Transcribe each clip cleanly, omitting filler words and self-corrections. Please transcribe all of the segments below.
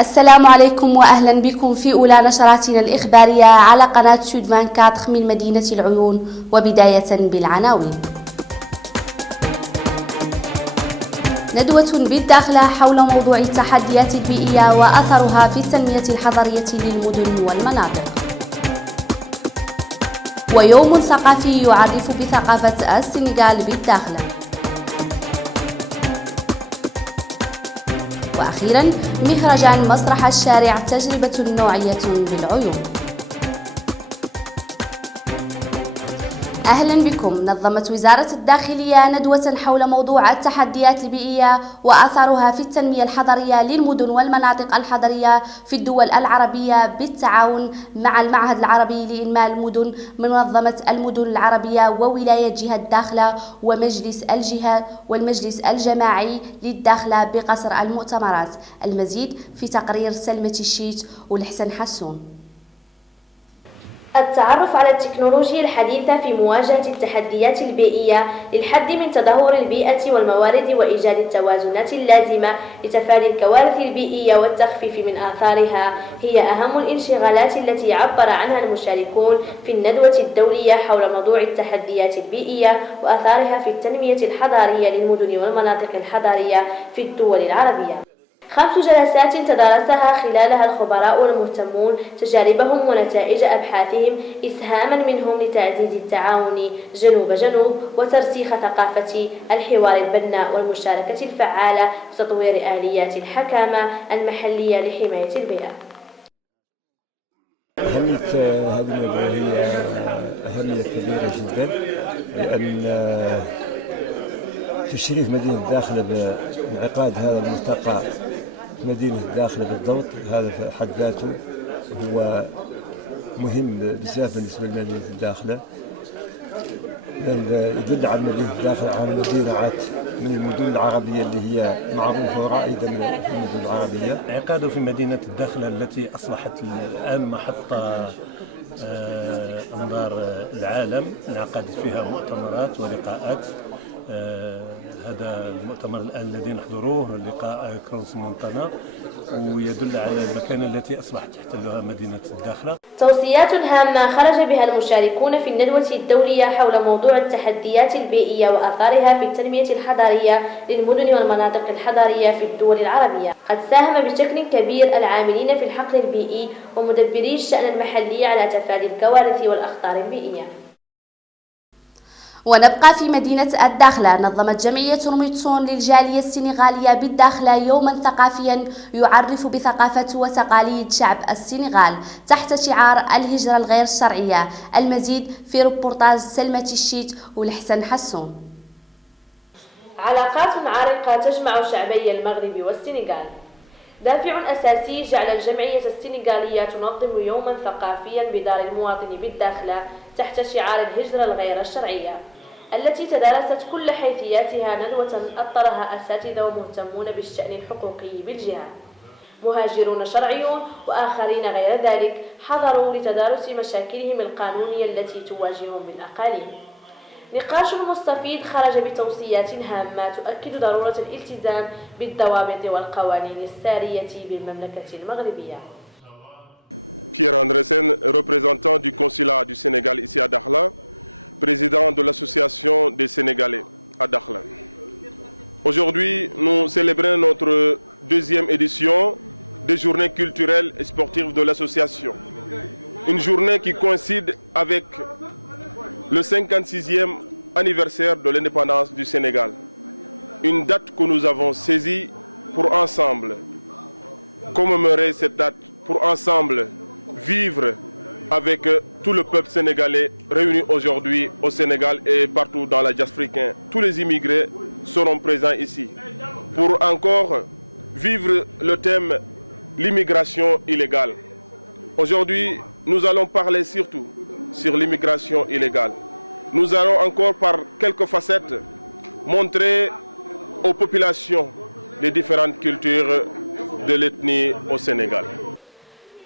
السلام عليكم وأهلا بكم في أولى نشراتنا الإخبارية على قناة سود 24 من مدينة العيون، وبداية بالعناوين. ندوة بالداخلة حول موضوع التحديات البيئية وأثرها في التنمية الحضرية للمدن والمناطق. ويوم ثقافي يعرف بثقافة السنغال بالداخلة. وأخيرا مهرجان مسرح الشارع تجربة نوعية بالعيون. أهلا بكم. نظمت وزارة الداخلية ندوة حول موضوع التحديات البيئية وآثارها في التنمية الحضرية للمدن والمناطق الحضرية في الدول العربية بالتعاون مع المعهد العربي لإنماء المدن، منظمة المدن العربية وولاية جهة الداخلة ومجلس الجهة والمجلس الجماعي للداخلة بقصر المؤتمرات. المزيد في تقرير سلمى الشيت والحسن حسون. التعرف على التكنولوجيا الحديثة في مواجهة التحديات البيئية للحد من تدهور البيئة والموارد وإيجاد التوازنات اللازمة لتفادي الكوارث البيئية والتخفيف من آثارها هي أهم الانشغالات التي عبر عنها المشاركون في الندوة الدولية حول موضوع التحديات البيئية وآثارها في التنمية الحضارية للمدن والمناطق الحضرية في الدول العربية. 5 جلسات تدارسها خلالها الخبراء والمهتمون تجاربهم ونتائج أبحاثهم إسهاما منهم لتعزيز التعاون جنوب جنوب وترسيخ ثقافة الحوار البناء والمشاركة الفعالة في تطوير آليات الحكامة المحلية لحماية البيئة. أهمية هذه الندوة هي أهمية كبيرة جدا، لأن تشريف مدينة الداخلة بانعقاد هذا الملتقى في مدينة الداخلة بالضبط، هذا في حد ذاته هو مهم بزاف بالنسبة لمدينة الداخلة، لأن يدل على مدينة الداخلة على مدينة من المدن العربية اللي هي معروفة ورائدة في المدن العربية. انعقاده في مدينة الداخلة التي أصبحت الآن محطة أنظار العالم، انعقدت فيها مؤتمرات ولقاءات. هذا المؤتمر الآن الذي نحضروه لقاء كرونس مونتانا، ويدل على المكانة التي أصبحت تحتلها مدينة الداخلة. توصيات هامة خرج بها المشاركون في الندوة الدولية حول موضوع التحديات البيئية وآثارها في التنمية الحضرية للمدن والمناطق الحضرية في الدول العربية. قد ساهم بشكل كبير العاملين في الحقل البيئي ومدبري الشأن المحلي على تفادي الكوارث والأخطار البيئية. ونبقى في مدينة الداخلة. نظمت جمعية روميتسون للجالية السنغالية بالداخلة يوما ثقافيا يعرف بثقافة وتقاليد شعب السنغال تحت شعار الهجرة الغير الشرعية. المزيد في ريبورتاج سلمى الشيت والحسن حسون. علاقات عريقة تجمع شعبي المغرب والسنغال. دافع أساسي جعل الجمعية السنغالية تنظم يوما ثقافيا بدار المواطن بالداخلة تحت شعار الهجرة الغير الشرعية، التي تدارست كل حيثياتها ندوة أطلها أساتذة ومهتمون بالشأن الحقوقي بالجهة، مهاجرون شرعيون وآخرين غير ذلك، حضروا لتدارس مشاكلهم القانونية التي تواجههم بالأقاليم. نقاش مستفيض خرج بتوصيات هامة تؤكد ضرورة الالتزام بالضوابط والقوانين السارية بالمملكة المغربية. Pierre Andresen, représentant du consulat du Sénégal ici à Dakhla, président de l'association des Sénégalais à Dakhla. Aujourd'hui, nous célébrons notre 2e édition des journées culturelles et sportives de l'association. Une journée qui coïncide avec le 56e anniversaire de l'indépendance du Sénégal. Une date que nous avons saisie pour ensemble commémorer cette date, pour ensemble vivre avec tout le peuple sénégalais réuni aujourd'hui au Sénégal et partout dans la diaspora africaine. Tous les immigrés seront présents ici pour encore vivre le thème l'immigration illégale. Aujourd'hui, nous allons parler surtout sur l'immigration illégale. Nous allons encore par quelques facettes montrer aux populations les différentes cultures de l'ethnie au Sénégal.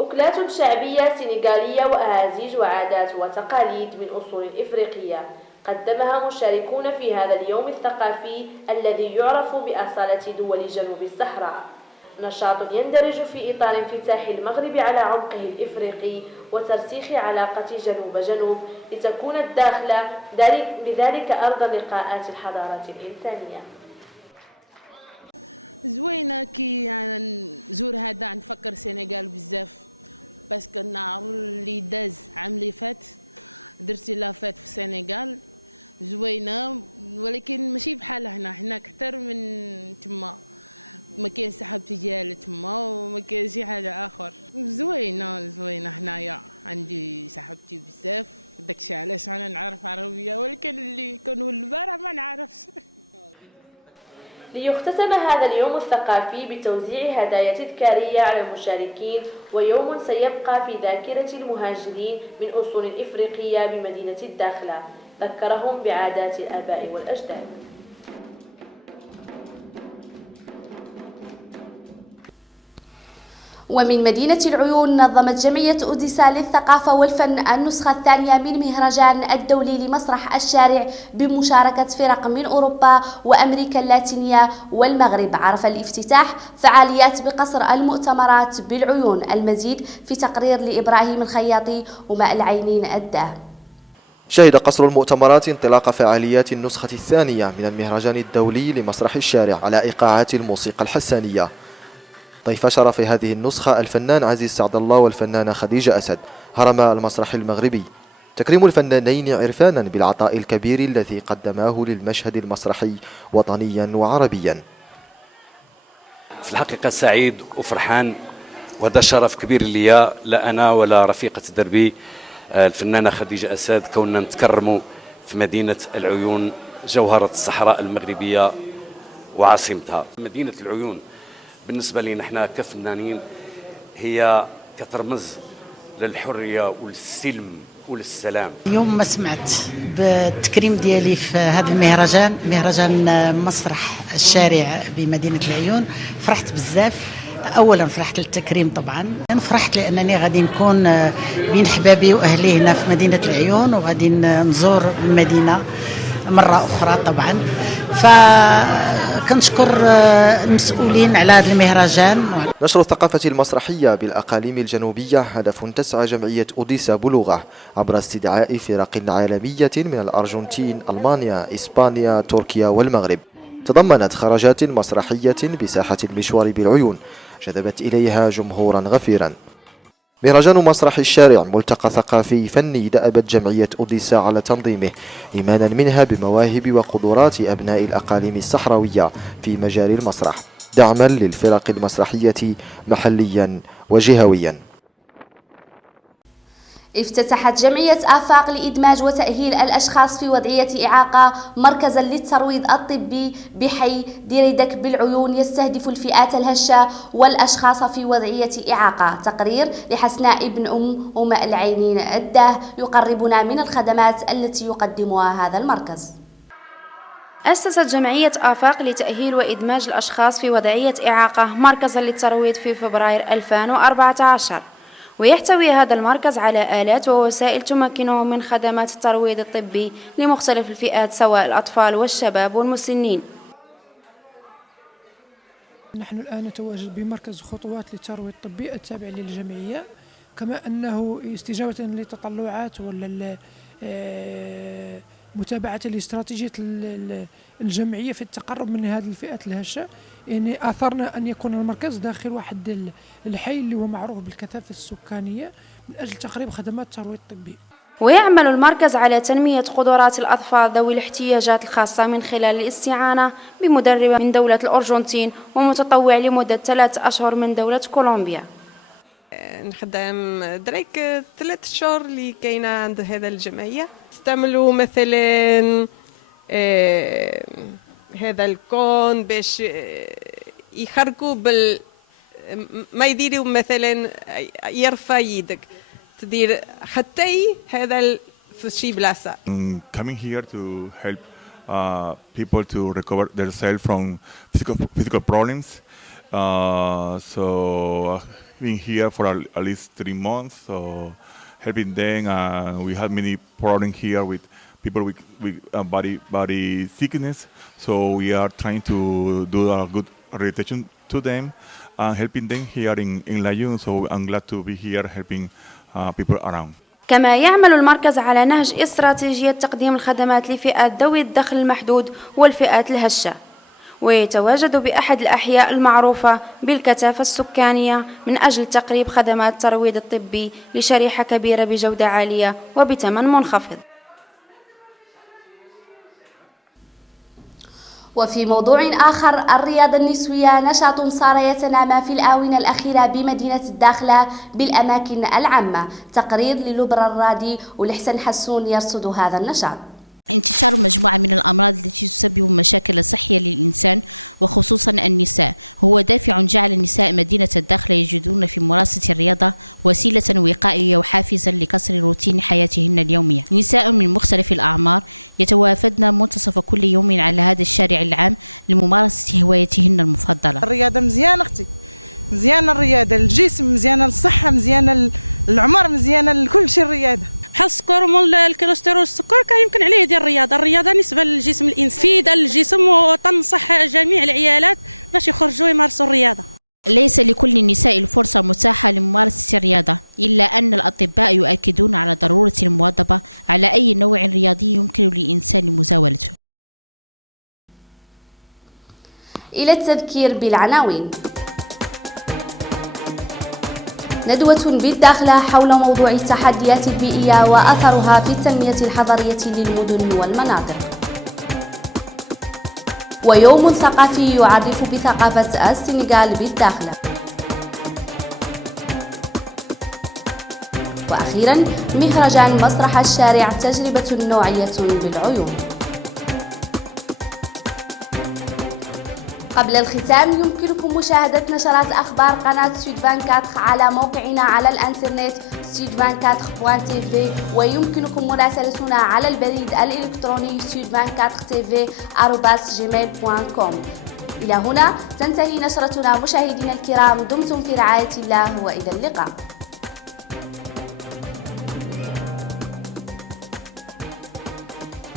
أكلات شعبية سنغالية وأهازيج وعادات وتقاليد من أصول إفريقية قدمها مشاركون في هذا اليوم الثقافي الذي يعرف بأصالة دول جنوب الصحراء. نشاط يندرج في إطار انفتاح المغرب على عمقه الإفريقي وترسيخ علاقة جنوب-جنوب لتكون الداخلة بذلك أرض لقاءات الحضارات الإنسانية. زوينة كي نزور هذا نفكر السنغال بزاف، باسكو النهار اللي داز عام اللي فات درت لافات في السنغال زوينة، ولكن ماشي بحال هنا كثر من تما، ما كاين صحابتي ديال تما وما كاين شي حاجه اخر. زوينه هنايا عندي صحابتي بزاف، داكشي علاش انا نعرف عربيه، ولكن اللي كانوا البارح ما نعرفش. ليختتم هذا اليوم الثقافي بتوزيع هدايا تذكارية على المشاركين، ويوم سيبقى في ذاكرة المهاجرين من أصول إفريقية بمدينة الداخلة، ذكرهم بعادات الآباء والأجداد. ومن مدينة العيون نظمت جمعية أوديسا للثقافة والفن النسخة الثانية من مهرجان الدولي لمسرح الشارع بمشاركة فرق من أوروبا وأمريكا اللاتينية والمغرب. عرف الافتتاح فعاليات بقصر المؤتمرات بالعيون. المزيد في تقرير لإبراهيم الخياطي وماء العينين الداه. شهد قصر المؤتمرات انطلاق فعاليات النسخة الثانية من المهرجان الدولي لمسرح الشارع على إيقاعات الموسيقى الحسانية. ضيف شرف هذه النسخة الفنان عزيز سعد الله والفنانة خديجة أسد هرم المسرح المغربي، تكريم الفنانين عرفانا بالعطاء الكبير الذي قدماه للمشهد المسرحي وطنيا وعربيا. في الحقيقة سعيد وفرحان، وهذا شرف كبير لي، لا أنا ولا رفيقة دربي الفنانة خديجة أسد، كوننا نتكرموا في مدينة العيون جوهرة الصحراء المغربية وعاصمتها. مدينة العيون بالنسبة لنا احنا كفنانين هي كترمز للحرية والسلم وللسلام. اليوم ما سمعت بالتكريم ديالي في هذا المهرجان، مهرجان مسرح الشارع بمدينة العيون، فرحت بزاف. اولا فرحت للتكريم، طبعا فرحت لانني غادي نكون بين حبابي واهلي هنا في مدينة العيون، وغادي نزور المدينة مرة أخرى طبعا. فكنشكر المسؤولين على هذا المهرجان. نشر الثقافة المسرحية بالأقاليم الجنوبية هدف تسعى جمعية أوديسا بلوغه عبر استدعاء فرق عالمية من الأرجنتين، ألمانيا، إسبانيا، تركيا والمغرب. تضمنت خرجات مسرحية بساحة المشوار بالعيون جذبت إليها جمهورا غفيرا. مهرجان مسرح الشارع ملتقى ثقافي فني دأبت جمعية أوديسا على تنظيمه إيمانا منها بمواهب وقدرات أبناء الأقاليم الصحراوية في مجال المسرح، دعما للفرق المسرحية محليا وجهويا. افتتحت جمعية آفاق لإدماج وتأهيل الأشخاص في وضعية إعاقة مركزا للترويض الطبي بحي ديريدك بالعيون يستهدف الفئات الهشة والأشخاص في وضعية إعاقة. تقرير لحسناء بن وماء العينين الداه يقربنا من الخدمات التي يقدمها هذا المركز. أسست جمعية آفاق لتأهيل وإدماج الأشخاص في وضعية إعاقة مركزا للترويض في فبراير 2014، ويحتوي هذا المركز على آلات ووسائل تمكنهم من خدمات الترويض الطبي لمختلف الفئات سواء الأطفال والشباب والمسنين. نحن الآن نتواجد بمركز خطوات للترويض الطبي التابع للجمعية، كما أنه استجابة للتطلعات ولا متابعة لاستراتيجية الجمعية في التقرب من هذه الفئات الهشة. يعني أثرنا أن يكون المركز داخل واحد الحي اللي هو معروف بالكثافة السكانية من أجل تقريب خدمات الترويض الطبي. ويعمل المركز على تنمية قدرات الأطفال ذوي الاحتياجات الخاصة من خلال الاستعانة بمدربة من دولة الأرجنتين ومتطوع لمدة 3 أشهر من دولة كولومبيا. نخدم دريك 3 شهور اللي كاينة عند هذا الجمعية. استعملوا مثلا هذا الكون باش يخرجوا ما يديروا مثلا يرفع يدك تدير حتى هذا في شي بلاصة. Coming here to help people to recover themselves from physical problems. So being here for at least 3 months, so helping them. We have many problems here with people with body sickness. So we are trying to do a good rehabilitation to them and helping them here in Laayoune. So I'm glad to be here helping people around. كما يعمل المركز على نهج استراتيجية تقديم الخدمات لفئات ذوي الدخل المحدود والفئات الهشة، ويتواجد بأحد الأحياء المعروفة بالكثافة السكانية من أجل تقريب خدمات الترويض الطبي لشريحة كبيرة بجودة عالية وبثمن منخفض. وفي موضوع آخر، الرياضة النسوية نشاط صار يتنامى في الآونة الأخيرة بمدينة الداخلة بالأماكن العامة. تقرير للبرى الرادي ولحسن حسون يرصد هذا النشاط. انتشار مجموعة من الأمراض التي تسبب مشاكل صحية للإنسان وخصوصا النساء هو دافع جعل النساء مدينة الداخلة يجدون في ممارسة الرياضة وسيلة وقائية وحافزا لكسر روتين حياتهن اليومية. نساء من مختلف الأعمار يتوافدن منتصف كل يوم على هذا الشارع العام لممارسة هوايتهن المفضلة. الرياضة مزيانة أختي، مزيانة الرياضة، الجسم مزيانة، الصحة مزيانة، العمر مزيانة، لكل شيء الرياضة. بحال السكر والكوليسترول، السكر كان يمكن عليه يدير الرياضة بالنسبة للجسم الإنسان، فيدا للجسم، وتنصح جميع العيالات باش يخرجوا يمارسوا الرياضة. ليس لكل النساء الفرصة متاحة لممارسة الرياضة، إلا أن الأطباء يؤكدون على ضرورة المواظبة على أي نوع رياضي يمكن للإنسان مزاولته. إلى التذكير بالعناوين. ندوة بالداخلة حول موضوع التحديات البيئية وأثرها في التنمية الحضرية للمدن والمناطق. ويوم ثقافي يعرف بثقافة السنغال بالداخلة. وأخيرا، مهرجان مسرح الشارع تجربة نوعية بالعيون. قبل الختام، يمكنكم مشاهدة نشرات أخبار قناة سود 24 على موقعنا على الإنترنت sud24.tv، ويمكنكم مراسلتنا على البريد الإلكتروني sud24tv@gmail.com. إلى هنا تنتهي نشرتنا مشاهدينا الكرام، دمتم في رعاية الله وإلى اللقاء.